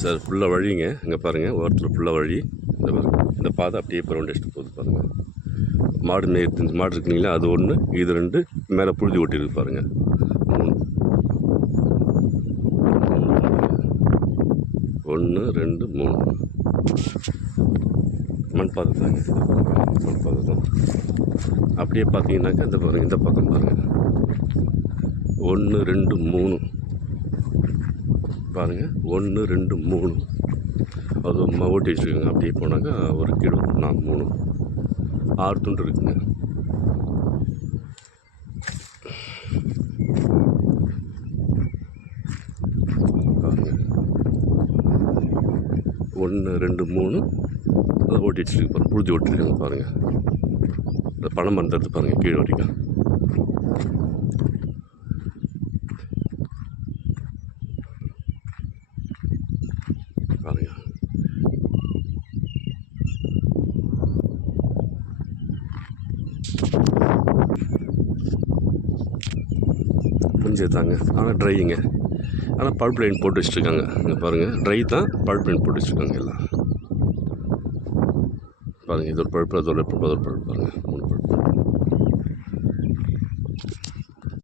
Sir ஃபுல்லாக வழிங்க. இங்கே பாருங்கள், ஓரத்தில் ஃபுல்லாக வழி. இந்த பாருங்கள், இந்த பாதை அப்படியே இப்போ ரவுண்ட் அடிச்சுட்டு போகுது பாருங்கள். மாடு மாடு இருக்குங்களா, அது ஒன்று, இது 2, மேலே புழுதி ஓட்டிருக்கு பாருங்கள். 1 2 3 மண் பாதை தாங்க. மண் பாதை தான். அப்படியே பார்த்தீங்கன்னாக்கா இந்த பாருங்கள், இந்த பக்கம் பாருங்கள், 1 2 3 பாருங்கள், 1 2 3 அது ஓட்டி வச்சுருக்கோங்க. அப்படியே போனாக்கா ஒரு கிலோ 3 6 துண்டு இருக்குங்க. பாருங்கள், 1 2 3 அதை ஓட்டி வச்சுருக்கு பாருங்கள். புழுதி ஓட்டிருக்காங்க பாருங்கள். இந்த பணம் மறந்துடுது பாருங்கள், கீழே வரைக்கும். பாருங்கள், முடிஞ்சதாங்க. ஆனால் ட்ரைங்க. ஆனால் பல்ப் லைன் போட்டு வச்சுருக்காங்க. இங்கே பாருங்கள், ட்ரை தான், பல்ப் லைன் போட்டு வச்சுருக்காங்க எல்லாம். பாருங்கள், இது ஒரு பழுப்பு, அது ஒரு பழுப்பு, அது ஒரு பழுப்பு பாருங்கள், 3 பழுப்பு.